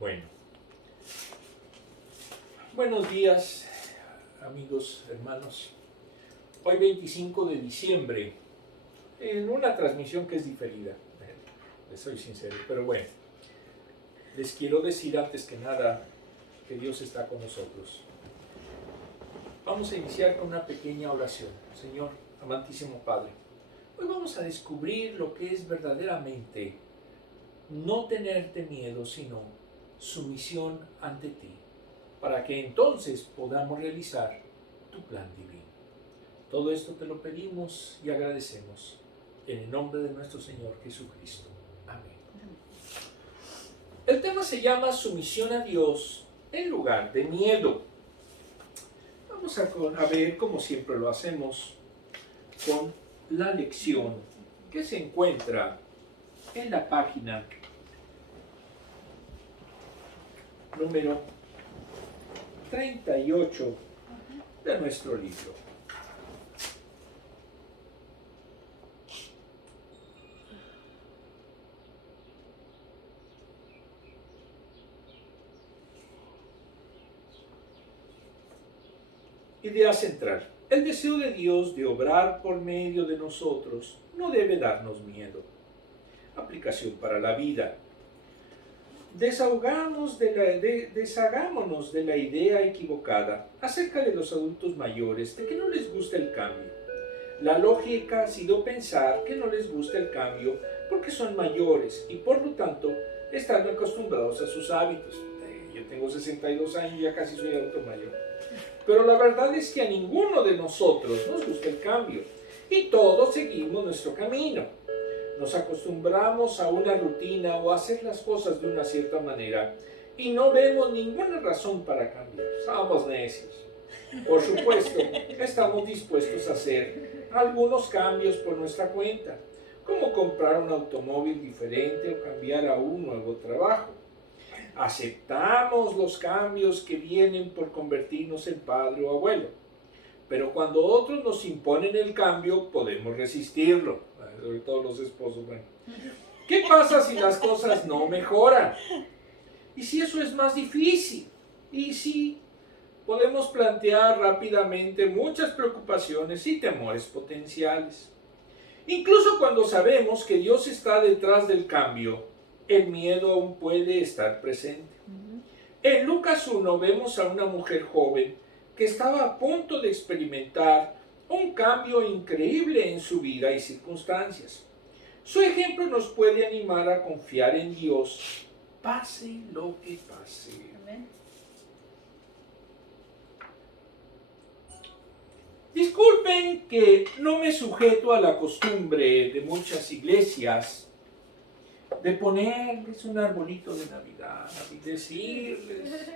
Bueno, buenos días, amigos, hermanos. Hoy 25 de diciembre, en una transmisión que es diferida, les soy sincero, pero bueno, les quiero decir antes que nada que Dios está con nosotros. Vamos a iniciar con una pequeña oración. Señor, amantísimo Padre, hoy vamos a descubrir lo que es verdaderamente no tenerte miedo, sino sumisión ante ti, para que entonces podamos realizar tu plan divino. Todo esto te lo pedimos y agradecemos en el nombre de nuestro Señor Jesucristo. Amén. El tema se llama sumisión a Dios en lugar de miedo. Vamos a ver, como siempre lo hacemos, con la lección que se encuentra en la página número 38 de nuestro libro. Idea central. El deseo de Dios de obrar por medio de nosotros no debe darnos miedo. Aplicación para la vida. Deshagámonos de la idea equivocada acerca de los adultos mayores de que no les gusta el cambio. La lógica ha sido pensar que no les gusta el cambio porque son mayores y por lo tanto están acostumbrados a sus hábitos. Yo tengo 62 años y ya casi soy adulto mayor. Pero la verdad es que a ninguno de nosotros nos gusta el cambio y todos seguimos nuestro camino. Nos acostumbramos a una rutina o a hacer las cosas de una cierta manera y no vemos ninguna razón para cambiar. Somos necios. Por supuesto, estamos dispuestos a hacer algunos cambios por nuestra cuenta, como comprar un automóvil diferente o cambiar a un nuevo trabajo. Aceptamos los cambios que vienen por convertirnos en padre o abuelo, pero cuando otros nos imponen el cambio, podemos resistirlo. Sobre todo los esposos. Bueno, ¿qué pasa si las cosas no mejoran? ¿Y si eso es más difícil? ¿Y si podemos plantear rápidamente muchas preocupaciones y temores potenciales? Incluso cuando sabemos que Dios está detrás del cambio, el miedo aún puede estar presente. En Lucas 1 vemos a una mujer joven que estaba a punto de experimentar un cambio increíble en su vida y circunstancias. Su ejemplo nos puede animar a confiar en Dios, pase lo que pase. Amén. Disculpen que no me sujeto a la costumbre de muchas iglesias de ponerles un arbolito de Navidad y decirles,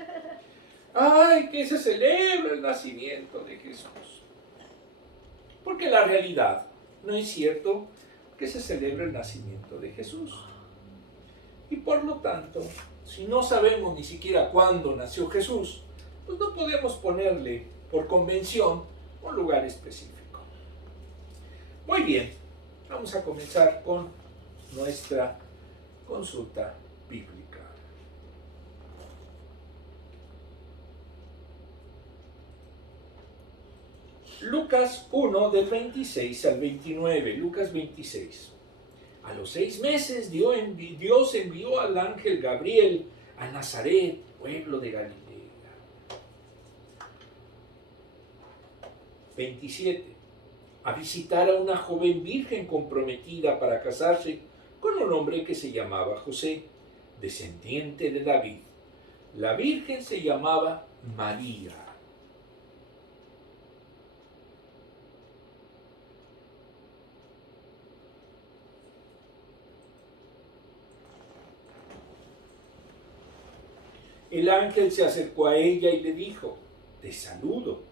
¡ay, que se celebra el nacimiento de Jesús! Porque la realidad no es cierto que se celebre el nacimiento de Jesús. Y por lo tanto, si no sabemos ni siquiera cuándo nació Jesús, pues no podemos ponerle por convención un lugar específico. Muy bien, vamos a comenzar con nuestra consulta bíblica. Lucas 1 del 26 al 29, Lucas 26. A los 6 meses Dios envió al ángel Gabriel a Nazaret, pueblo de Galilea. 27. A visitar a una joven virgen comprometida para casarse con un hombre que se llamaba José, descendiente de David. La virgen se llamaba María. El ángel se acercó a ella y le dijo, te saludo.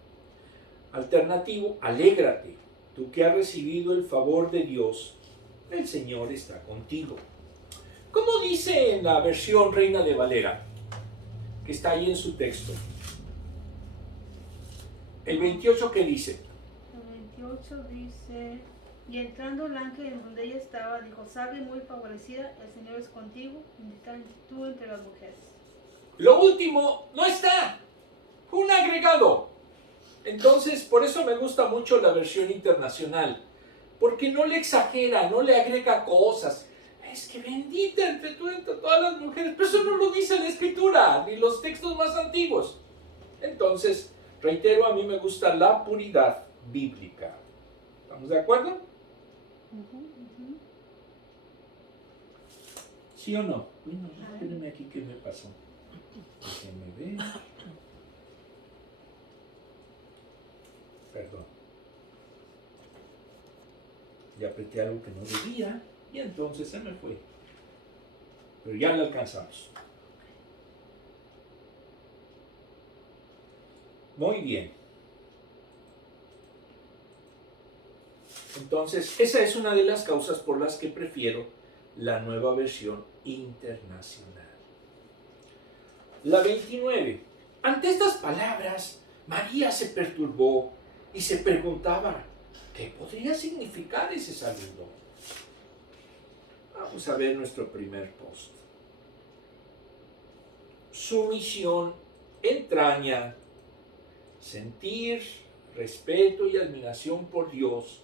Alternativo, alégrate, tú que has recibido el favor de Dios, el Señor está contigo. ¿Cómo dice en la versión Reina de Valera, que está ahí en su texto? El 28, ¿qué dice? El 28 dice, y entrando el ángel en donde ella estaba, dijo, salve muy favorecida, el Señor es contigo, bendita tú entre las mujeres. Lo último no está, fue un agregado. Entonces, por eso me gusta mucho la versión internacional, porque no le exagera, no le agrega cosas. Es que bendita entre tú, entre todas las mujeres, pero eso no lo dice la escritura, ni los textos más antiguos. Entonces, reitero, a mí me gusta la puridad bíblica. ¿Estamos de acuerdo? ¿Sí o no? Bueno, espérenme aquí, ¿qué me pasó? Déjenme ver. Perdón. Y apreté algo que no debía y entonces se me fue. Pero ya lo alcanzamos. Muy bien. Entonces, esa es una de las causas por las que prefiero la nueva versión internacional. La 29. Ante estas palabras, María se perturbó y se preguntaba, ¿qué podría significar ese saludo? Vamos a ver nuestro primer post. Sumisión entraña sentir respeto y admiración por Dios.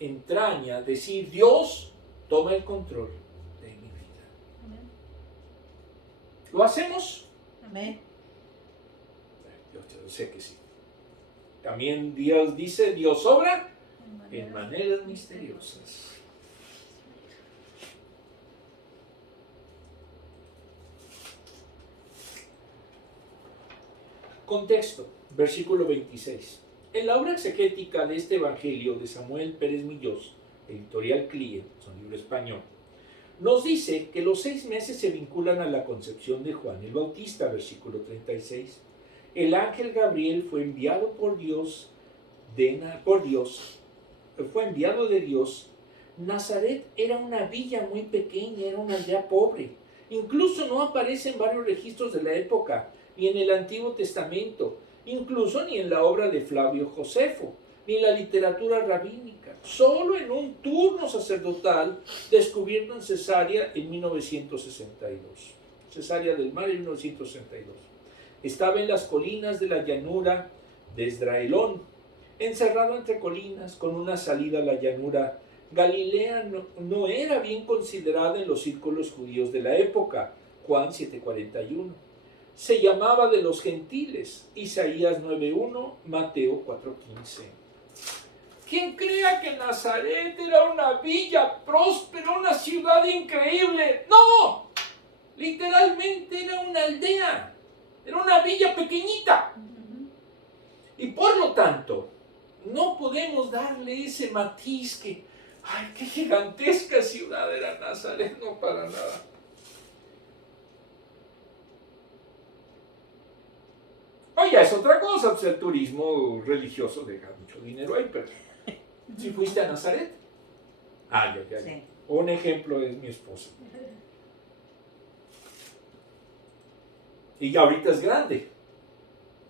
Entraña decir, Dios toma el control de mi vida. Amén. ¿Lo hacemos? Amén. Yo sé que sí. También Dios dice, Dios obra en maneras misteriosas. Contexto, versículo 26. En la obra exegética de este evangelio de Samuel Pérez Millós, editorial CLIE, es un libro español, nos dice que los 6 meses se vinculan a la concepción de Juan el Bautista, versículo 36. El ángel Gabriel fue enviado fue enviado de Dios. Nazaret era una villa muy pequeña, era una aldea pobre. Incluso no aparece en varios registros de la época, ni en el Antiguo Testamento, incluso ni en la obra de Flavio Josefo, ni en la literatura rabínica. Solo en un turno sacerdotal descubierto en Cesarea en 1962. Cesarea del Mar en 1962. Estaba en las colinas de la llanura de Esdraelón, encerrado entre colinas, con una salida a la llanura. Galilea no era bien considerada en los círculos judíos de la época. Juan 7:41. Se llamaba de los gentiles. Isaías 9:1, Mateo 4:15. Quien crea que Nazaret era una villa próspera, una ciudad increíble. ¡No! Literalmente era una aldea. Era una villa pequeñita. Y por lo tanto, no podemos darle ese matiz que, ¡ay, qué gigantesca ciudad era Nazaret! No, para nada. Oye, es otra cosa, pues el turismo religioso deja mucho dinero ahí, pero ¿si fuiste a Nazaret? Ah, ya. Sí. Un ejemplo es mi esposa. Y ya ahorita es grande.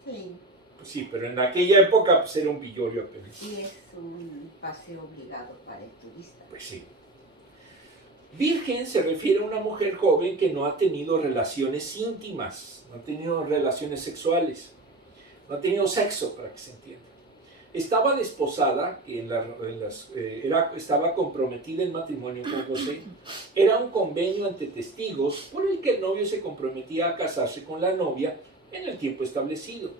Sí. Pues sí, pero en aquella época pues era un pillorio apenas. Y es un paseo obligado para el turista. Pues sí. Virgen se refiere a una mujer joven que no ha tenido relaciones íntimas, no ha tenido relaciones sexuales, no ha tenido sexo, para que se entienda. Estaba desposada, estaba comprometida en matrimonio con José. Era un convenio ante testigos por el que el novio se comprometía a casarse con la novia en el tiempo establecido.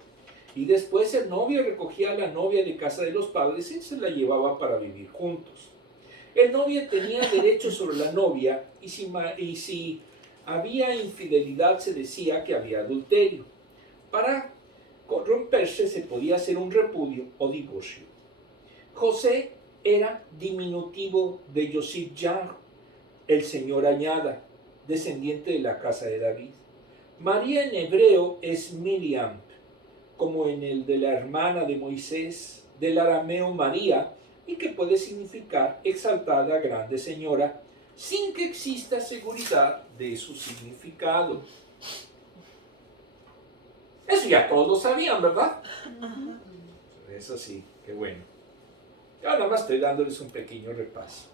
Y después el novio recogía a la novia de casa de los padres y se la llevaba para vivir juntos. El novio tenía derecho sobre la novia y si había infidelidad se decía que había adulterio. Para corromperse se podía hacer un repudio o divorcio. José era diminutivo de Yosif Yar, el señor añada, descendiente de la casa de David. María en hebreo es Miriam, como en el de la hermana de Moisés, del arameo María, y que puede significar exaltada grande señora, sin que exista seguridad de su significado. Eso ya todos lo sabían, ¿verdad? Eso sí, qué bueno. Yo nada más estoy dándoles un pequeño repaso.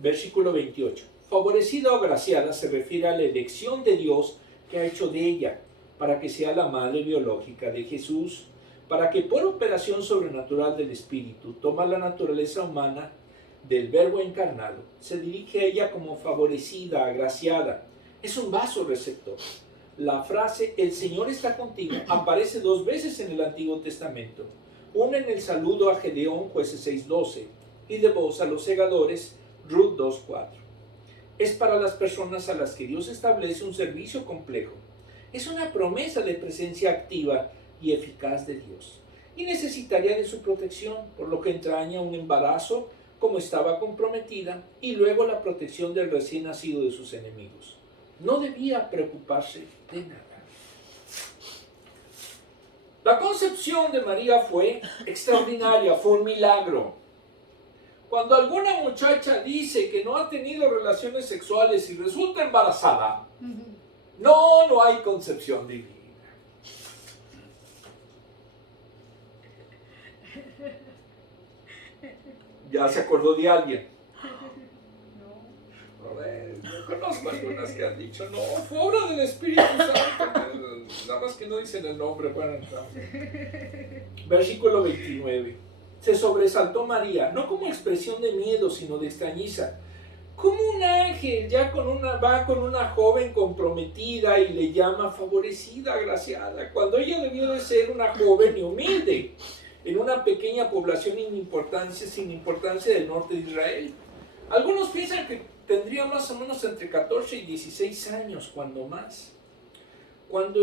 Versículo 28. Favorecida o agraciada se refiere a la elección de Dios que ha hecho de ella para que sea la madre biológica de Jesús, para que por operación sobrenatural del Espíritu toma la naturaleza humana del Verbo encarnado. Se dirige a ella como favorecida, agraciada. Es un vaso receptor. La frase "el Señor está contigo" aparece 2 veces en el Antiguo Testamento. Una en el saludo a Gedeón, Jueces 6:12, y de voz a los segadores, Ruth 2:4. Es para las personas a las que Dios establece un servicio complejo. Es una promesa de presencia activa y eficaz de Dios. Y necesitaría de su protección, por lo que entraña un embarazo como estaba comprometida y luego la protección del recién nacido de sus enemigos. No debía preocuparse de nada. La concepción de María fue extraordinaria, fue un milagro. Cuando alguna muchacha dice que no ha tenido relaciones sexuales y resulta embarazada, no hay concepción divina. ¿Ya se acordó de alguien? A ver, yo conozco algunas que han dicho, no, fue obra del Espíritu Santo, nada más que no dicen el nombre. Bueno, versículo 29. Se sobresaltó María, no como expresión de miedo, sino de extrañeza. ¿Cómo un ángel va con una joven comprometida y le llama favorecida, agraciada, cuando ella debió de ser una joven y humilde, en una pequeña población sin importancia del norte de Israel? Algunos piensan que tendría más o menos entre 14 y 16 años, cuando más. Cuando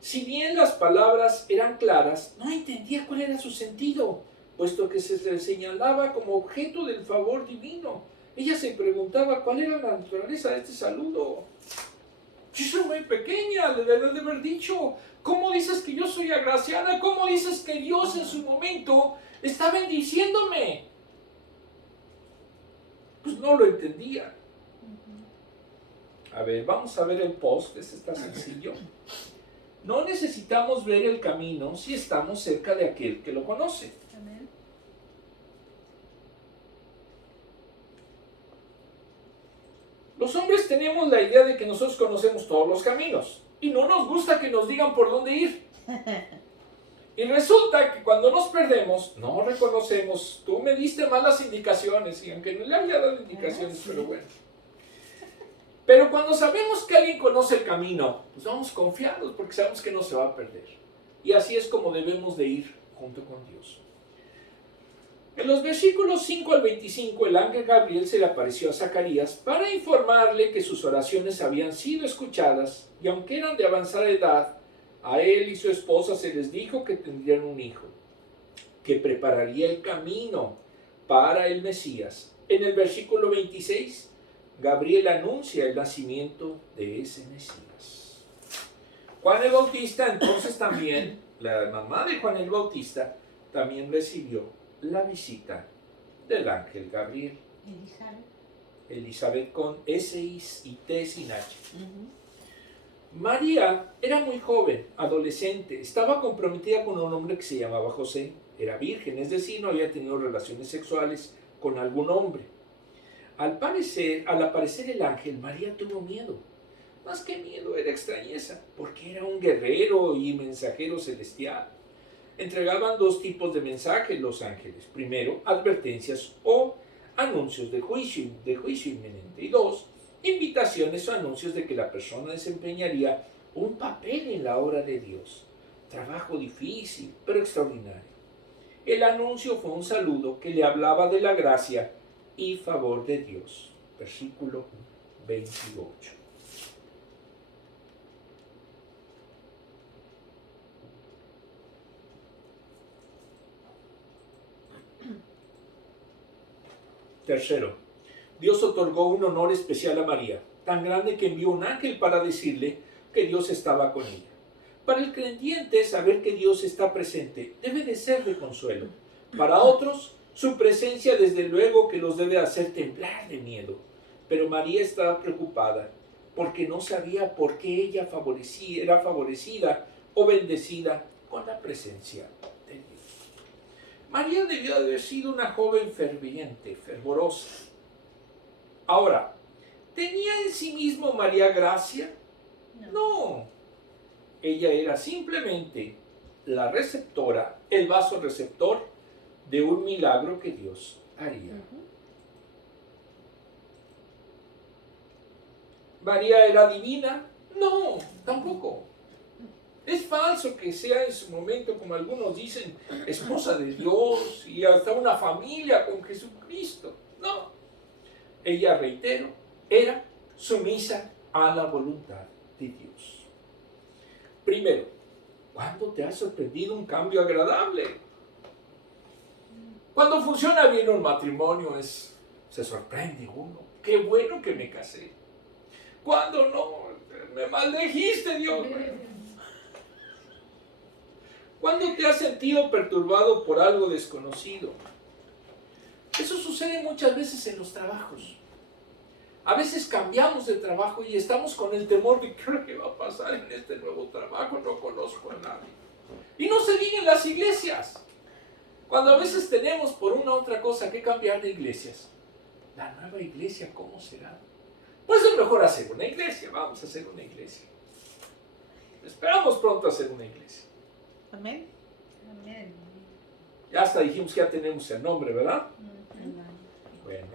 si bien las palabras eran claras, no entendía cuál era su sentido, puesto que se le señalaba como objeto del favor divino. Ella se preguntaba cuál era la naturaleza de este saludo. Yo soy muy pequeña, le debe de haber dicho, ¿cómo dices que yo soy agraciada? ¿Cómo dices que Dios en su momento está bendiciéndome? Pues no lo entendía. A ver, vamos a ver el post, este está sencillo. No necesitamos ver el camino si estamos cerca de aquel que lo conoce. Amén. Los hombres tenemos la idea de que nosotros conocemos todos los caminos y no nos gusta que nos digan por dónde ir. Y resulta que cuando nos perdemos, no reconocemos, tú me diste malas indicaciones, y aunque no le había dado indicaciones, pero bueno. Pero cuando sabemos que alguien conoce el camino, pues vamos confiados porque sabemos que no se va a perder. Y así es como debemos de ir junto con Dios. En los versículos 5 al 25, el ángel Gabriel se le apareció a Zacarías para informarle que sus oraciones habían sido escuchadas y aunque eran de avanzada edad, a él y su esposa se les dijo que tendrían un hijo, que prepararía el camino para el Mesías. En el versículo 26, Gabriel anuncia el nacimiento de ese Mesías. Juan el Bautista, entonces también, la mamá de Juan el Bautista, también recibió la visita del ángel Gabriel. Elizabeth con S y T sin H. María era muy joven, adolescente, estaba comprometida con un hombre que se llamaba José, era virgen, es decir, no había tenido relaciones sexuales con algún hombre. Al aparecer el ángel, María tuvo miedo. Más que miedo, era extrañeza, porque era un guerrero y mensajero celestial. Entregaban 2 tipos de mensajes los ángeles. Primero, advertencias o anuncios de juicio inminente. Y 2, invitaciones o anuncios de que la persona desempeñaría un papel en la obra de Dios. Trabajo difícil, pero extraordinario. El anuncio fue un saludo que le hablaba de la gracia y favor de Dios. Versículo 28. Tercero, Dios otorgó un honor especial a María, tan grande que envió un ángel para decirle que Dios estaba con ella. Para el creyente, saber que Dios está presente debe de ser de consuelo. Para otros, su presencia desde luego que los debe hacer temblar de miedo. Pero María estaba preocupada porque no sabía por qué ella era favorecida o bendecida con la presencia de Dios. María debió de haber sido una joven ferviente, fervorosa. Ahora, ¿tenía en sí mismo María gracia? No. Ella era simplemente la receptora, el vaso receptor de un milagro que Dios haría. ¿María era divina? No, tampoco. Es falso que sea en su momento, como algunos dicen, esposa de Dios y hasta una familia con Jesucristo. No. Ella, reitero, era sumisa a la voluntad de Dios. Primero, ¿cuándo te ha sorprendido un cambio agradable? Cuando funciona bien un matrimonio se sorprende uno. Qué bueno que me casé. Cuando no, me maldijiste, Dios. ¿Cuándo te has sentido perturbado por algo desconocido? Eso sucede muchas veces en los trabajos. A veces cambiamos de trabajo y estamos con el temor de qué va a pasar en este nuevo trabajo, no conozco a nadie. Y no se diga en las iglesias. Cuando a veces tenemos por una u otra cosa que cambiar de iglesias. La nueva iglesia, ¿cómo será? Pues es mejor hacer una iglesia, vamos a hacer una iglesia. Esperamos pronto hacer una iglesia. Amén. Amén. Ya hasta dijimos que ya tenemos el nombre, ¿verdad?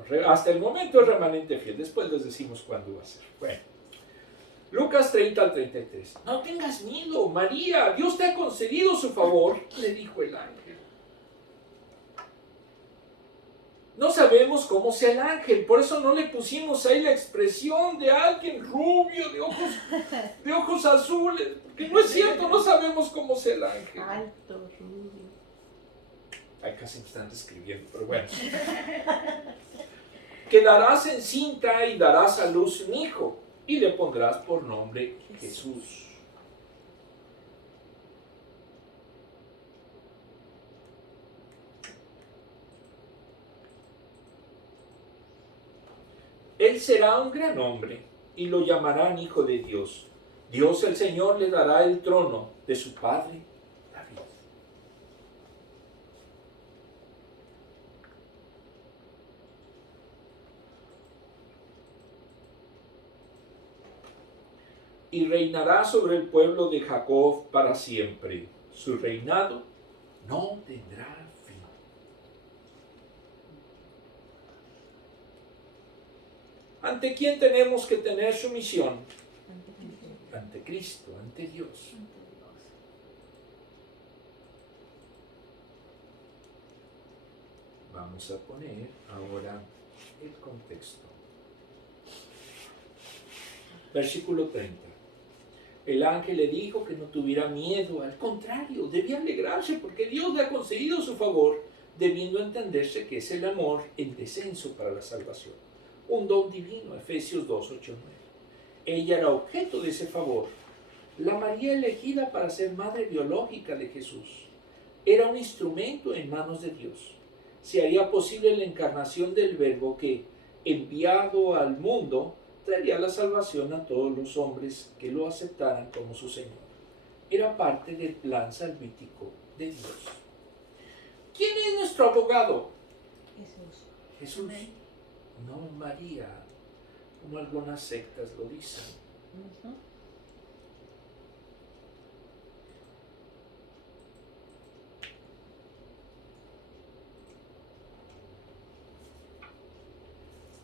Bueno, hasta el momento es remanente fiel, después les decimos cuándo va a ser. Bueno, Lucas 30 al 33. No tengas miedo, María, Dios te ha concedido su favor, le dijo el ángel. No sabemos cómo sea el ángel, por eso no le pusimos ahí la expresión de alguien rubio, de ojos azules, porque no es cierto, no sabemos cómo sea el ángel. Alto, rubio. Ay, casi me están describiendo, pero bueno. Quedarás encinta y darás a luz un hijo, y le pondrás por nombre Jesús. Él será un gran hombre, y lo llamarán Hijo de Dios. Dios el Señor le dará el trono de su padre David. Y reinará sobre el pueblo de Jacob para siempre. Su reinado no tendrá fin. ¿Ante quién tenemos que tener sumisión? Ante Cristo, ante Dios. Vamos a poner ahora el contexto. Versículo 30. El ángel le dijo que no tuviera miedo, al contrario, debía alegrarse porque Dios le ha concedido su favor, debiendo entenderse que es el amor el descenso para la salvación. Un don divino, Efesios 2, 8, 9. Ella era objeto de ese favor. La María elegida para ser madre biológica de Jesús era un instrumento en manos de Dios. Se haría posible la encarnación del Verbo que, enviado al mundo, traería la salvación a todos los hombres que lo aceptaran como su Señor. Era parte del plan salvífico de Dios. ¿Quién es nuestro abogado? Jesús. No María, como algunas sectas lo dicen.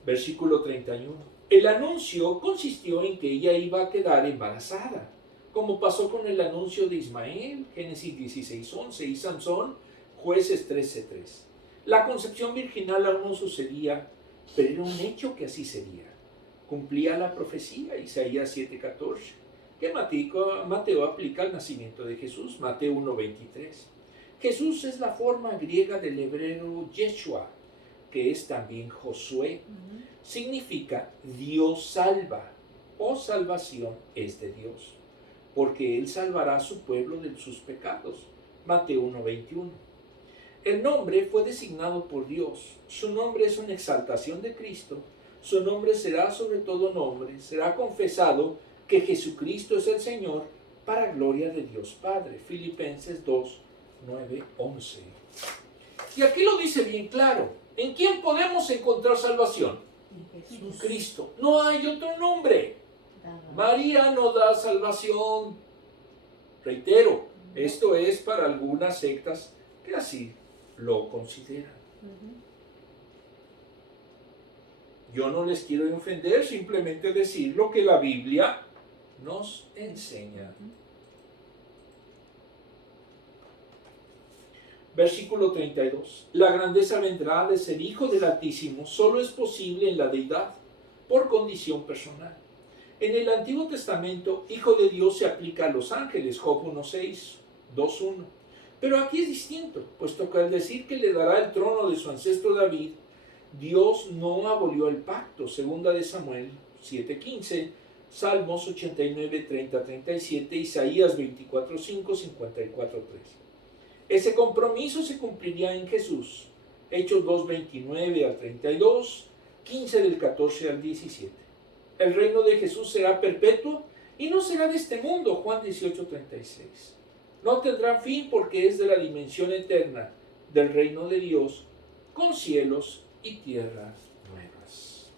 Versículo 31. El anuncio consistió en que ella iba a quedar embarazada, como pasó con el anuncio de Ismael, Génesis 16:11, y Sansón, Jueces 13:3. La concepción virginal aún no sucedía, pero era un hecho que así sería. Cumplía la profecía, Isaías 7:14, que Mateo aplica al nacimiento de Jesús, Mateo 1:23. Jesús es la forma griega del hebreo Yeshua, que es también Josué. Significa Dios salva, o salvación es de Dios, porque Él salvará a su pueblo de sus pecados, Mateo 1:21. El nombre fue designado por Dios, su nombre es una exaltación de Cristo, su nombre será sobre todo nombre, será confesado que Jesucristo es el Señor para gloria de Dios Padre, Filipenses 2:9-11. Y aquí lo dice bien claro, ¿en quién podemos encontrar salvación? Jesús. Cristo. No hay otro nombre. Dado. María no da salvación. Reitero, esto es para algunas sectas que así lo consideran. Yo no les quiero ofender, simplemente decir lo que la Biblia nos enseña. Versículo 32. La grandeza vendrá de ser hijo del Altísimo, solo es posible en la deidad, por condición personal. En el Antiguo Testamento, hijo de Dios se aplica a los ángeles, Job 1:6, 2:1. Pero aquí es distinto, puesto que al decir que le dará el trono de su ancestro David, Dios no abolió el pacto, segunda de Samuel 7:15, Salmos 89, 30, 37, Isaías 24:5, 54:3. Ese compromiso se cumpliría en Jesús, Hechos 2:29 al 32, 15 del 14 al 17. El reino de Jesús será perpetuo y no será de este mundo, Juan 18:36. No tendrá fin porque es de la dimensión eterna del reino de Dios, con cielos y tierras nuevas.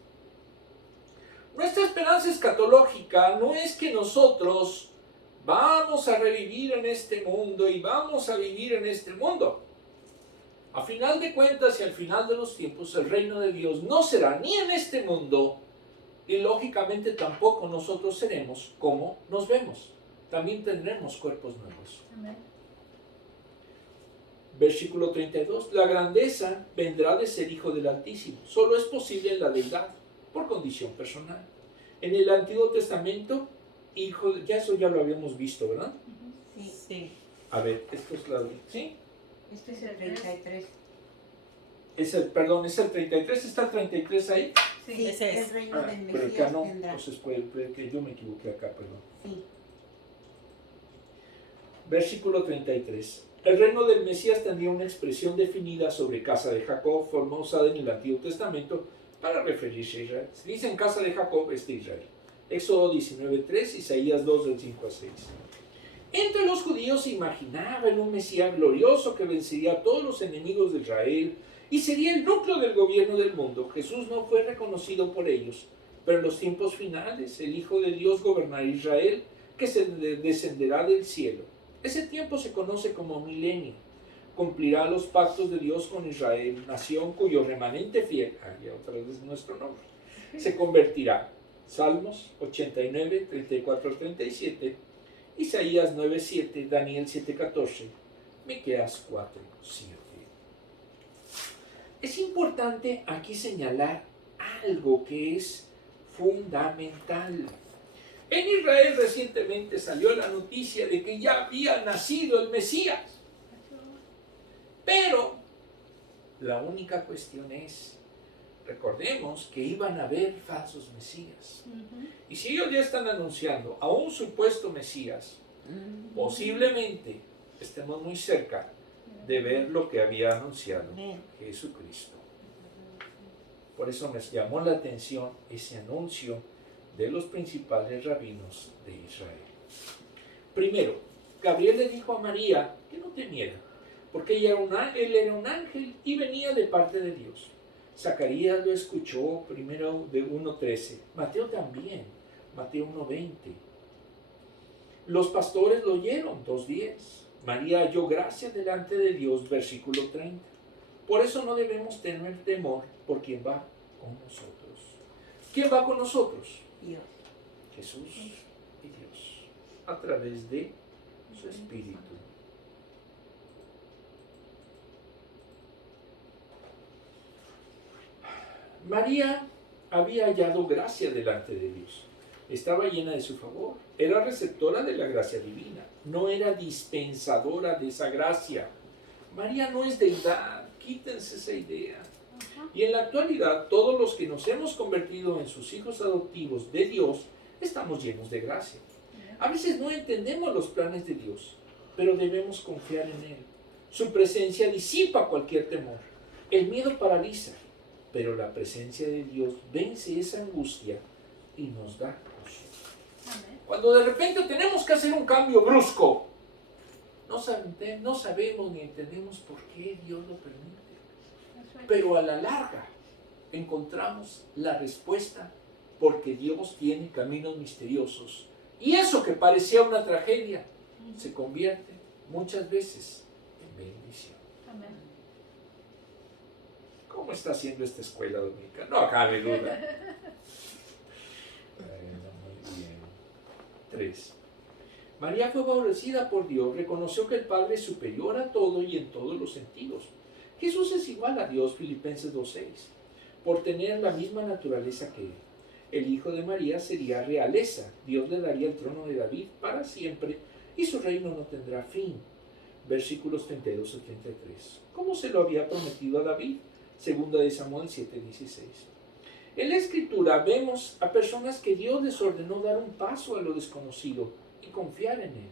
Nuestra esperanza escatológica no es que nosotros vamos a revivir en este mundo y vamos a vivir en este mundo. A final de cuentas y al final de los tiempos, el reino de Dios no será ni en este mundo y lógicamente tampoco nosotros seremos como nos vemos. También tendremos cuerpos nuevos. Amén. Versículo 32. La grandeza vendrá de ser hijo del Altísimo. Solo es posible en la deidad, por condición personal. En el Antiguo Testamento, hijo, ya eso ya lo habíamos visto, ¿verdad? Sí. A ver, esto es la... ¿Sí? Este es el 33. Perdón, es el 33, ¿está el 33 ahí? Sí, ese el es. reino del Pero Mesías acá no, tendrá. entonces puede que yo me equivoqué acá, perdón. Sí. Versículo 33. El reino del Mesías tendría una expresión definida sobre casa de Jacob, forma usada en el Antiguo Testamento para referirse a Israel. Si dicen casa de Jacob, es de Israel. Éxodo 19:3, Isaías 2, del 5 a 6. Entre los judíos se imaginaba en un Mesías glorioso que vencería a todos los enemigos de Israel y sería el núcleo del gobierno del mundo. Jesús no fue reconocido por ellos, pero en los tiempos finales el Hijo de Dios gobernará Israel, que se descenderá del cielo. Ese tiempo se conoce como milenio. Cumplirá los pactos de Dios con Israel, nación cuyo remanente fiel, y otra vez nuestro nombre, se convertirá. Salmos 89, 34, 37, Isaías 9:7, Daniel 7:14, Miqueas 4:7. Es importante aquí señalar algo que es fundamental. En Israel recientemente salió la noticia de que ya había nacido el Mesías. Pero la única cuestión es, recordemos que iban a haber falsos mesías. Y si ellos ya están anunciando a un supuesto Mesías, posiblemente estemos muy cerca de ver lo que había anunciado Jesucristo. Por eso me llamó la atención ese anuncio de los principales rabinos de Israel. Primero, Gabriel le dijo a María que no temiera, porque él era un ángel y venía de parte de Dios. Zacarías lo escuchó primero de 1:13, Mateo también, Mateo 1:20. Los pastores lo oyeron, 2:10. María halló gracia delante de Dios, versículo 30. Por eso no debemos tener temor por quien va con nosotros. ¿Quién va con nosotros? Dios. Jesús y Dios, a través de su Espíritu. María había hallado gracia delante de Dios. Estaba llena de su favor. Era receptora de la gracia divina. No era dispensadora de esa gracia. María no es deidad. Quítense esa idea. Y en la actualidad, todos los que nos hemos convertido en sus hijos adoptivos de Dios, estamos llenos de gracia. A veces no entendemos los planes de Dios, pero debemos confiar en Él. Su presencia disipa cualquier temor. El miedo paraliza, pero la presencia de Dios vence esa angustia y nos da gozo. Cuando de repente tenemos que hacer un cambio brusco, no sabemos ni entendemos por qué Dios lo permite. Pero a la larga encontramos la respuesta porque Dios tiene caminos misteriosos. Y eso que parecía una tragedia se convierte muchas veces en bendición. Amén. ¿Cómo está haciendo esta escuela dominical? No cabe duda. Bueno, muy bien. 3. María fue favorecida por Dios, reconoció que el Padre es superior a todo y en todos los sentidos. Jesús es igual a Dios, Filipenses 2:6, por tener la misma naturaleza que Él. El Hijo de María sería realeza, Dios le daría el trono de David para siempre y su reino no tendrá fin. Versículos 32 al 33. ¿Cómo se lo había prometido a David? Segunda de Samuel 7:16. En la Escritura vemos a personas que Dios les ordenó dar un paso a lo desconocido y confiar en Él.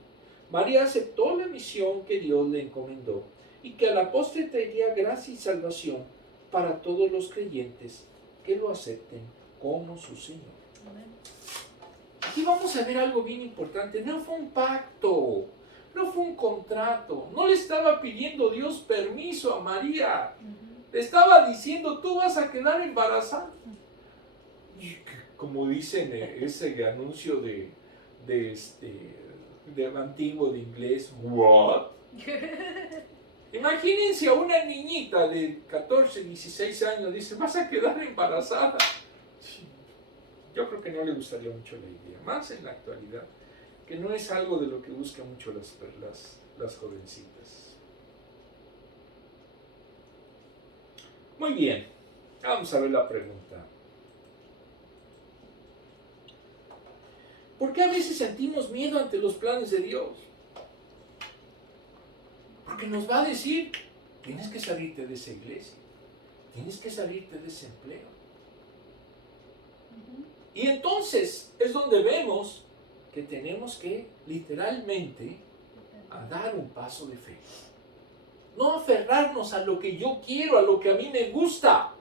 María aceptó la misión que Dios le encomendó y que a la postre traería gracia y salvación para todos los creyentes que lo acepten como su Señor. Amén. Aquí vamos a ver algo bien importante. No fue un pacto, no fue un contrato, no le estaba pidiendo Dios permiso a María. Le estaba diciendo, tú vas a quedar embarazada. Y como dicen ese anuncio de antiguo de inglés, what? Imagínense a una niñita de 14, 16 años, dice, vas a quedar embarazada. Yo creo que no le gustaría mucho la idea, más en la actualidad, que no es algo de lo que buscan mucho las jovencitas. Muy bien, vamos a ver la pregunta. ¿Por qué a veces sentimos miedo ante los planes de Dios? Porque nos va a decir, tienes que salirte de esa iglesia, tienes que salirte de ese empleo. Y entonces es donde vemos que tenemos que literalmente a dar un paso de fe. No aferrarnos a lo que yo quiero, a lo que a mí me gusta,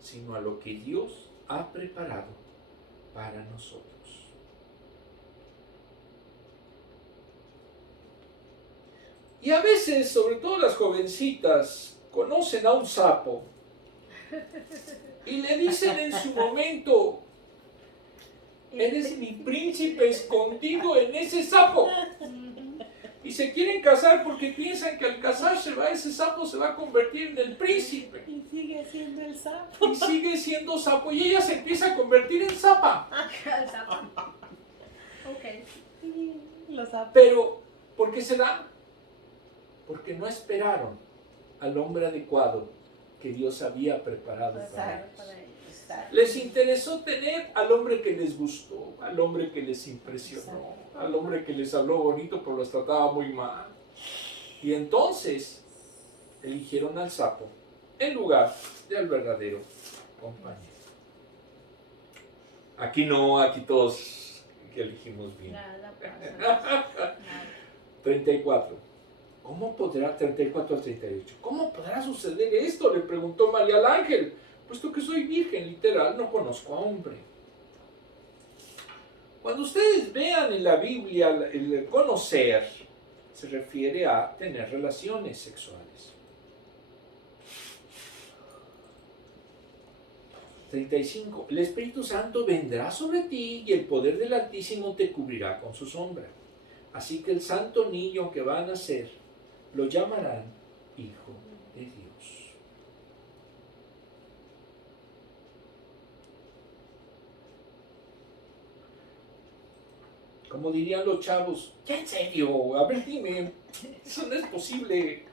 sino a lo que Dios ha preparado para nosotros. Y a veces, sobre todo las jovencitas, conocen a un sapo y le dicen en su momento, eres mi príncipe escondido en ese sapo. Y se quieren casar porque piensan que al casarse ese sapo se va a convertir en el príncipe. Y sigue siendo el sapo. Y sigue siendo sapo. Y ella se empieza a convertir en sapa. El sapo. Ok. Sí, los sapos. Pero, ¿por qué se da? Porque no esperaron al hombre adecuado que Dios había preparado para ellos. Les interesó tener al hombre que les gustó, al hombre que les impresionó, al hombre que les habló bonito pero los trataba muy mal. Y entonces eligieron al sapo en lugar del verdadero compañero. Aquí no, aquí todos que elegimos bien. Nada pasa. 34. ¿Cómo podrá, 34 al 38, cómo podrá suceder esto? Le preguntó María al ángel. Puesto que soy virgen, literal, no conozco a hombre. Cuando ustedes vean en la Biblia el conocer, se refiere a tener relaciones sexuales. 35. El Espíritu Santo vendrá sobre ti y el poder del Altísimo te cubrirá con su sombra. Así que el santo niño que va a nacer lo llamarán Hijo de Dios. Como dirían los chavos, ya en serio, a ver dime, eso no es posible.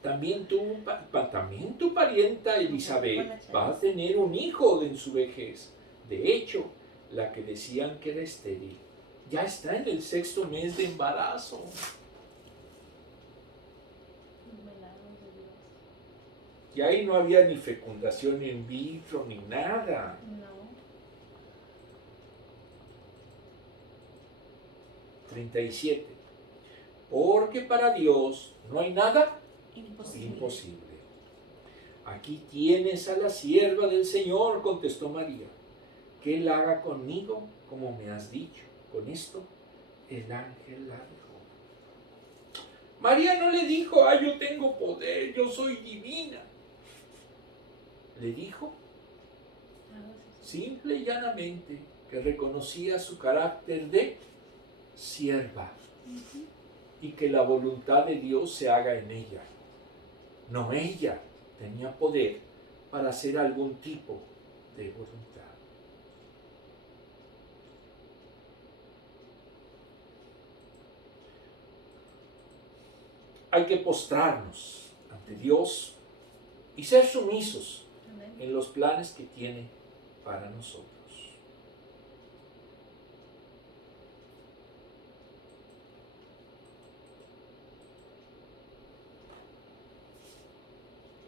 También tu parienta Elizabeth va a tener un hijo en su vejez. De hecho, la que decían que era estéril, ya está en el 6º mes de embarazo. Y ahí no había ni fecundación in vitro ni nada. No. 37. Porque para Dios no hay nada imposible. Aquí tienes a la sierva del Señor, contestó María, que Él haga conmigo como me has dicho. Con esto el ángel la dejó. María no le dijo, yo tengo poder, yo soy divina. le dijo simple y llanamente que reconocía su carácter de sierva y que la voluntad de Dios se haga en ella. No ella tenía poder para hacer algún tipo de voluntad. Hay que postrarnos ante Dios y ser sumisos Amén. en los planes que tiene para nosotros.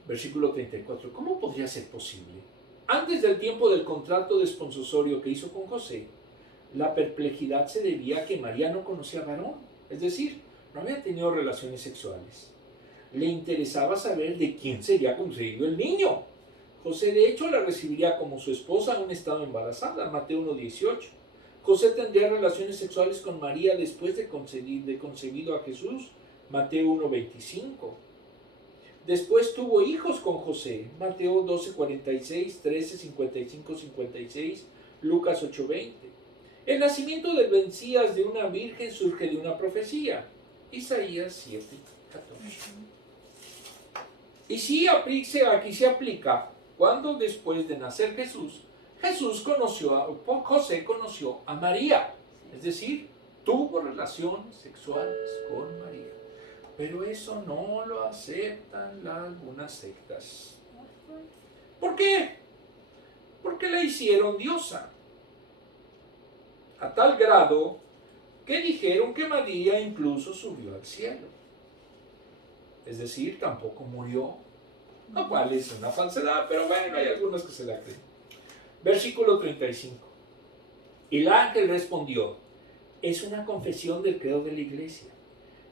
Versículo 34. ¿Cómo podría ser posible? Antes del tiempo del contrato desponsorio que hizo con José, la perplejidad se debía a que María no conocía varón, es decir, no había tenido relaciones sexuales. Le interesaba saber de quién sería concebido el niño. José de hecho la recibiría como su esposa aún estando embarazada, Mateo 1:18. José tendría relaciones sexuales con María después de concebido a Jesús, Mateo 1:25. Después tuvo hijos con José, Mateo 12:46, 13:55, 56, Lucas 8:20. El nacimiento del Mesías de una virgen surge de una profecía, Isaías 7:14. Y sí, aquí se aplica cuando después de nacer José conoció a María, es decir, tuvo relaciones sexuales con María. Pero eso no lo aceptan algunas sectas. ¿Por qué? Porque la hicieron diosa. A tal grado que dijeron que María incluso subió al cielo. Es decir, tampoco murió. Lo cual es una falsedad, pero bueno, hay algunos que se la creen. Versículo 35. El ángel respondió: es una confesión del credo de la iglesia.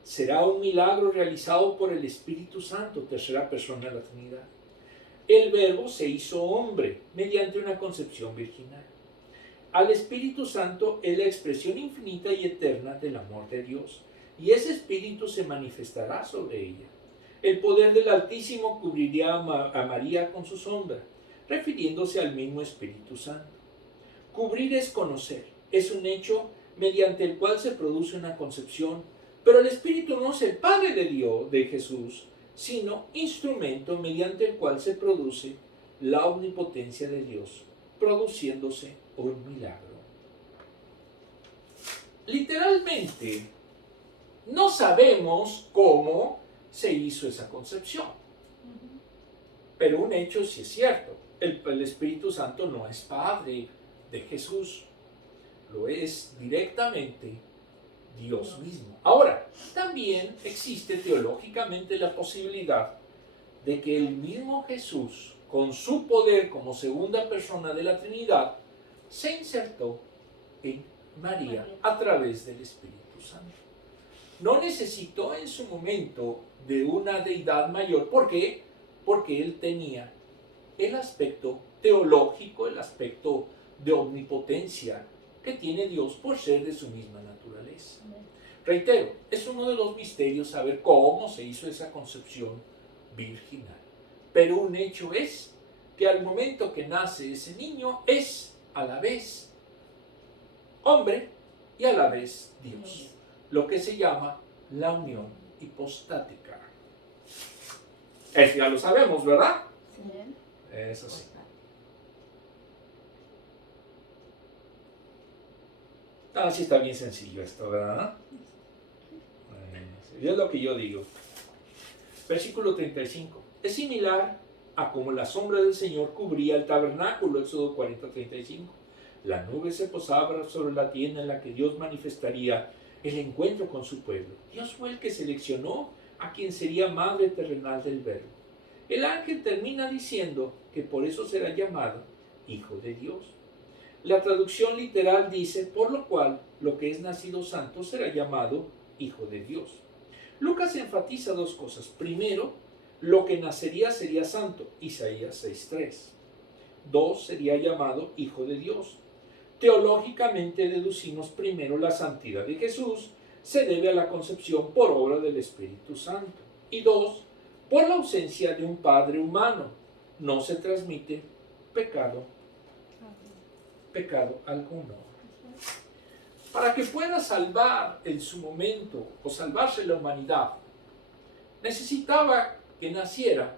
Será un milagro realizado por el Espíritu Santo, tercera persona de la Trinidad. El Verbo se hizo hombre mediante una concepción virginal. Al Espíritu Santo es la expresión infinita y eterna del amor de Dios, y ese Espíritu se manifestará sobre ella. El poder del Altísimo cubriría a María con su sombra, refiriéndose al mismo Espíritu Santo. Cubrir es conocer, es un hecho mediante el cual se produce una concepción, pero el Espíritu no es el Padre de Dios, de Jesús, sino instrumento mediante el cual se produce la omnipotencia de Dios, produciéndose un milagro. Literalmente, no sabemos cómo se hizo esa concepción, pero un hecho sí es cierto: el Espíritu Santo no es Padre de Jesús, lo es directamente Dios mismo. Ahora, también existe teológicamente la posibilidad de que el mismo Jesús, con su poder como segunda persona de la Trinidad, se insertó en María a través del Espíritu Santo. No necesitó en su momento de una deidad mayor. ¿Por qué? Porque él tenía el aspecto teológico, el aspecto de omnipotencia que tiene Dios por ser de su misma naturaleza. Reitero, es uno de los misterios saber cómo se hizo esa concepción virginal. Pero un hecho es que al momento que nace ese niño es a la vez hombre y a la vez Dios, lo que se llama la unión hipostática. Eso ya lo sabemos, ¿verdad? Bien. Es así. Sí está bien sencillo esto, ¿verdad? Es lo que yo digo. Versículo 35. Es similar a como la sombra del Señor cubría el tabernáculo, Éxodo 40:35. La nube se posaba sobre la tienda en la que Dios manifestaría el encuentro con su pueblo. Dios fue el que seleccionó a quien sería madre terrenal del Verbo. El ángel termina diciendo que por eso será llamado Hijo de Dios. La traducción literal dice: por lo cual lo que es nacido santo será llamado Hijo de Dios. Lucas enfatiza dos cosas. Primero, lo que nacería sería santo, Isaías 6:3. 2, sería llamado Hijo de Dios. Teológicamente deducimos primero la santidad de Jesús se debe a la concepción por obra del Espíritu Santo. Y 2, por la ausencia de un padre humano. no se transmite pecado alguno. Para que pueda salvar en su momento o salvarse la humanidad, necesitaba que naciera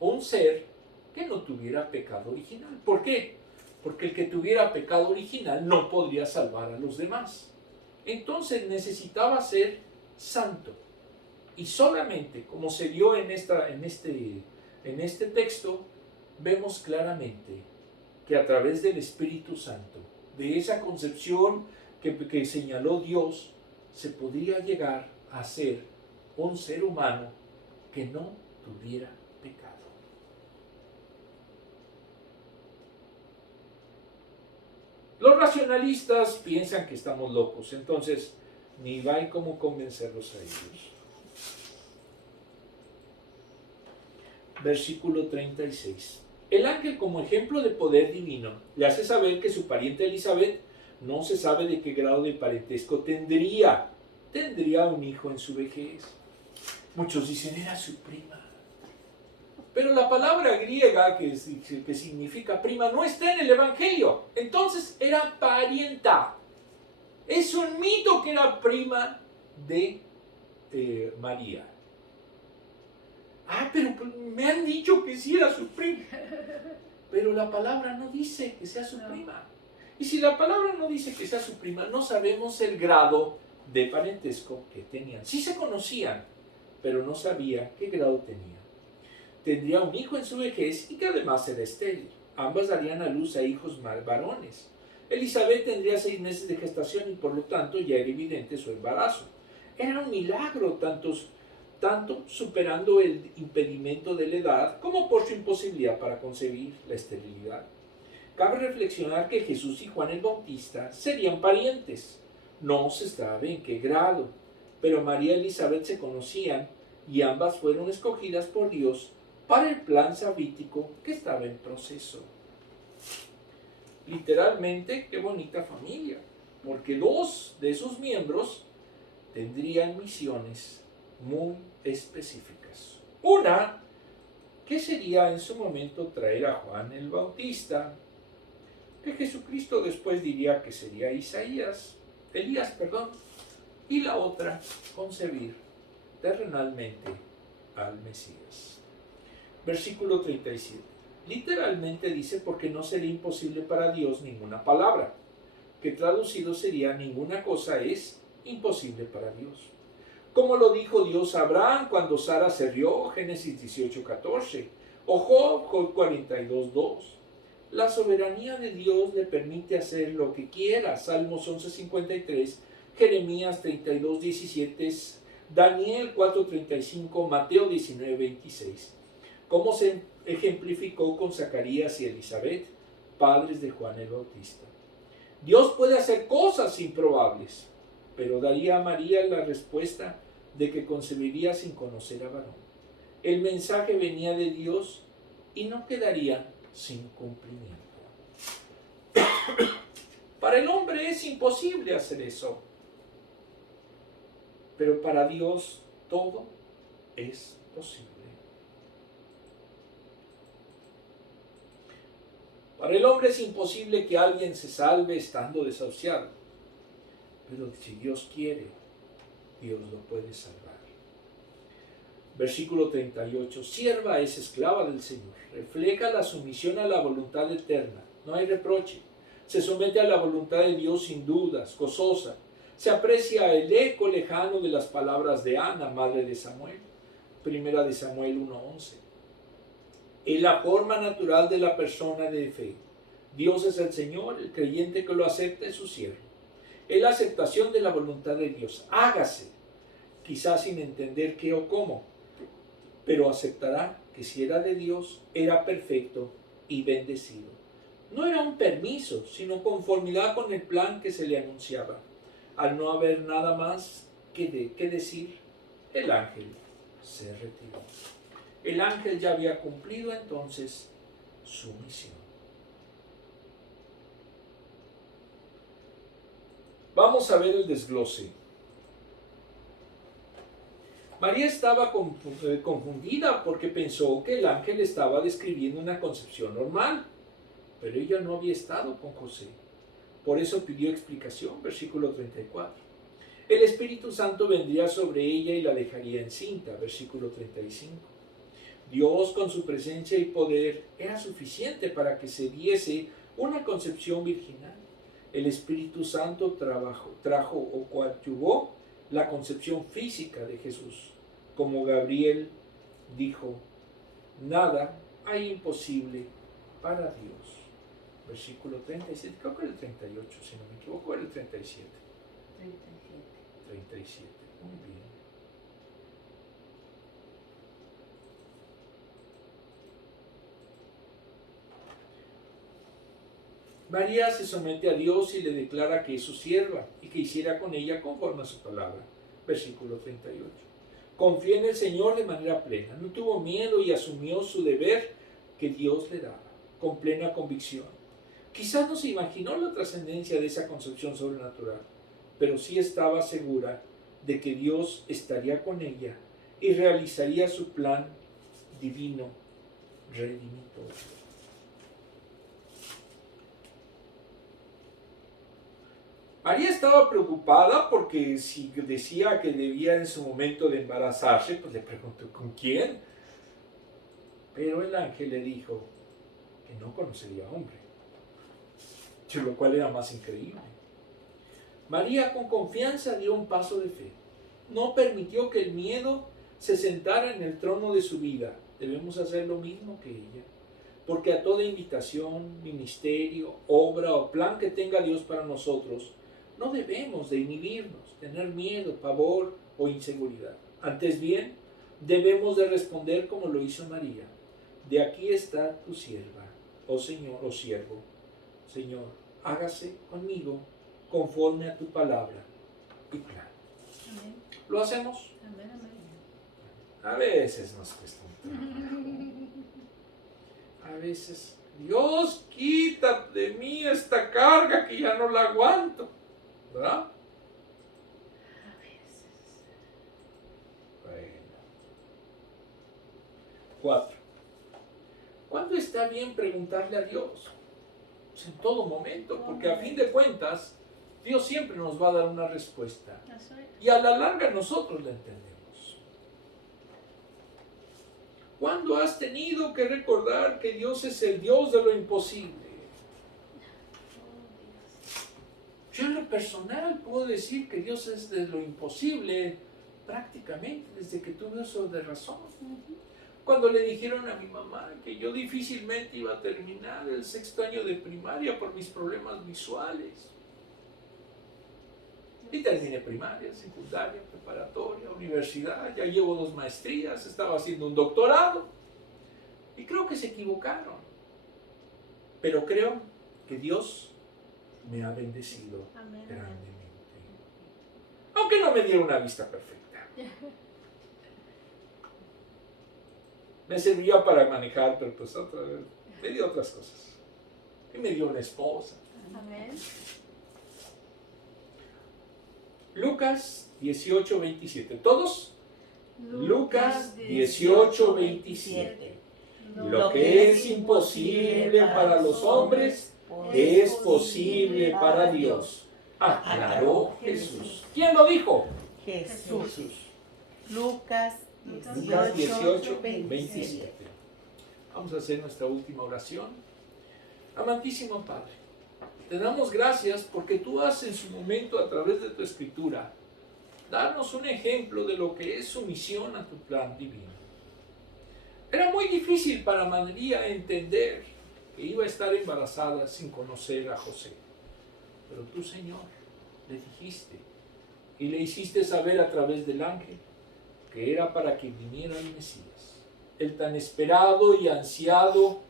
un ser que no tuviera pecado original. ¿Por qué? Porque el que tuviera pecado original no podría salvar a los demás. Entonces necesitaba ser santo. Y solamente, como se dio en este texto, vemos claramente que a través del Espíritu Santo, de esa concepción que señaló Dios, se podría llegar a ser un ser humano que no tuviera pecado. Los racionalistas piensan que estamos locos, entonces ni hay cómo convencerlos a ellos. Versículo 36. El ángel, como ejemplo de poder divino, le hace saber que su pariente Elizabeth no se sabe de qué grado de parentesco tendría un hijo en su vejez. Muchos dicen, era su prima. Pero la palabra griega que significa prima no está en el Evangelio. Entonces era parienta. Es un mito que era prima de María. Pero me han dicho que sí era su prima. Pero la palabra no dice que sea su prima. Y si la palabra no dice que sea su prima, no sabemos el grado de parentesco que tenían. Sí se conocían, pero no sabía qué grado tenían. Tendría un hijo en su vejez y que además era estéril. Ambas darían a luz a hijos varones. Elizabeth tendría 6 meses de gestación y por lo tanto ya era evidente su embarazo. Era un milagro, tanto superando el impedimento de la edad como por su imposibilidad para concebir la esterilidad. Cabe reflexionar que Jesús y Juan el Bautista serían parientes. No se sabe en qué grado, pero María y Elizabeth se conocían y ambas fueron escogidas por Dios para el plan sabítico que estaba en proceso. Literalmente, qué bonita familia, porque 2 de esos miembros tendrían misiones muy específicas. Una, que sería en su momento traer a Juan el Bautista, que Jesucristo después diría que sería Elías, y la otra, concebir terrenalmente al Mesías. Versículo 37. Literalmente dice, porque no sería imposible para Dios ninguna palabra, que traducido sería, ninguna cosa es imposible para Dios. Como lo dijo Dios a Abraham cuando Sara se rió, Génesis 18:14, o Job 42:2. La soberanía de Dios le permite hacer lo que quiera, Salmos 11:53, Jeremías 32:17, Daniel 4:35, Mateo 19:26. Como se ejemplificó con Zacarías y Elizabeth, padres de Juan el Bautista. Dios puede hacer cosas improbables, pero daría a María la respuesta de que concebiría sin conocer a varón. El mensaje venía de Dios y no quedaría sin cumplimiento. Para el hombre es imposible hacer eso, pero para Dios todo es posible. Para el hombre es imposible que alguien se salve estando desahuciado, pero si Dios quiere, Dios lo puede salvar. Versículo 38. Sierva es esclava del Señor. Refleja la sumisión a la voluntad eterna. No hay reproche. Se somete a la voluntad de Dios sin dudas, gozosa. Se aprecia el eco lejano de las palabras de Ana, madre de Samuel. Primera de Samuel 1:11. Es la forma natural de la persona de fe. Dios es el Señor, el creyente que lo acepta es su siervo. Es la aceptación de la voluntad de Dios. Hágase, quizás sin entender qué o cómo, pero aceptará que si era de Dios, era perfecto y bendecido. No era un permiso, sino conformidad con el plan que se le anunciaba. Al no haber nada más que decir, el ángel se retiró. El ángel ya había cumplido entonces su misión. Vamos a ver el desglose. María estaba confundida porque pensó que el ángel estaba describiendo una concepción normal, pero ella no había estado con José. Por eso pidió explicación, versículo 34. El Espíritu Santo vendría sobre ella y la dejaría encinta, versículo 35. Dios, con su presencia y poder, era suficiente para que se diese una concepción virginal. El Espíritu Santo trajo o coadyuvó la concepción física de Jesús. Como Gabriel dijo, nada hay imposible para Dios. Versículo 37, creo que era el 38, si no me equivoco, era el 37. 37, muy bien. María se somete a Dios y le declara que es su sierva y que hiciera con ella conforme a su palabra. Versículo 38. Confía en el Señor de manera plena, no tuvo miedo y asumió su deber que Dios le daba, con plena convicción. Quizás no se imaginó la trascendencia de esa concepción sobrenatural, pero sí estaba segura de que Dios estaría con ella y realizaría su plan divino redimidor. María estaba preocupada porque si decía que debía en su momento de embarazarse, pues le preguntó ¿con quién? Pero el ángel le dijo que no conocería hombre, lo cual era más increíble. María con confianza dio un paso de fe. No permitió que el miedo se sentara en el trono de su vida. Debemos hacer lo mismo que ella, porque a toda invitación, ministerio, obra o plan que tenga Dios para nosotros, no debemos de inhibirnos, tener miedo, pavor o inseguridad. Antes bien, debemos de responder como lo hizo María. De aquí está tu sierva, oh Señor, oh siervo. Señor, hágase conmigo conforme a tu palabra y plan. Amén. ¿Lo hacemos? Amén, amén. A veces nos cuesta un trabajo. A veces, Dios, quita de mí esta carga que ya no la aguanto. ¿Verdad? A veces. Bueno. 4. ¿Cuándo está bien preguntarle a Dios? Pues en todo momento, porque a fin de cuentas, Dios siempre nos va a dar una respuesta. Eso es. Y a la larga nosotros la entendemos. ¿Cuándo has tenido que recordar que Dios es el Dios de lo imposible? Yo en lo personal puedo decir que Dios es de lo imposible prácticamente desde que tuve uso de razón. Cuando le dijeron a mi mamá que yo difícilmente iba a terminar el 6º año de primaria por mis problemas visuales. Y terminé primaria, secundaria, preparatoria, universidad, ya llevo 2 maestrías, estaba haciendo un doctorado. Y creo que se equivocaron. Pero creo que Dios me ha bendecido Amén, amén. grandemente. Aunque no me diera una vista perfecta. Me servía para manejar, pero pues me dio otras cosas. Y me dio una esposa. Amén. Lucas 18:27. ¿Todos? Lucas 18:27. Lo que es imposible para los hombres es posible para Dios, aclaró Jesús. ¿Quién lo dijo? Jesús. Lucas Lucas 18, 18:27. 27. Vamos a hacer nuestra última oración. Amantísimo Padre, te damos gracias porque tú has en su momento a través de tu escritura darnos un ejemplo de lo que es sumisión a tu plan divino. Era muy difícil para María entender que iba a estar embarazada sin conocer a José. Pero tú, Señor, le dijiste y le hiciste saber a través del ángel que era para que viniera el Mesías, el tan esperado y ansiado,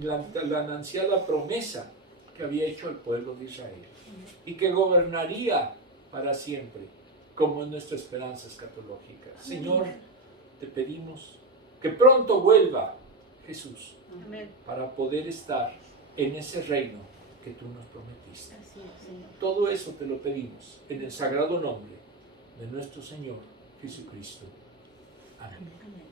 la ansiada promesa que había hecho al pueblo de Israel y que gobernaría para siempre, como es nuestra esperanza escatológica. Señor, te pedimos que pronto vuelva Jesús Amén. para poder estar en ese reino que tú nos prometiste. Así es, Señor. Todo eso te lo pedimos en el sagrado nombre de nuestro Señor Jesucristo. Amén. Amén.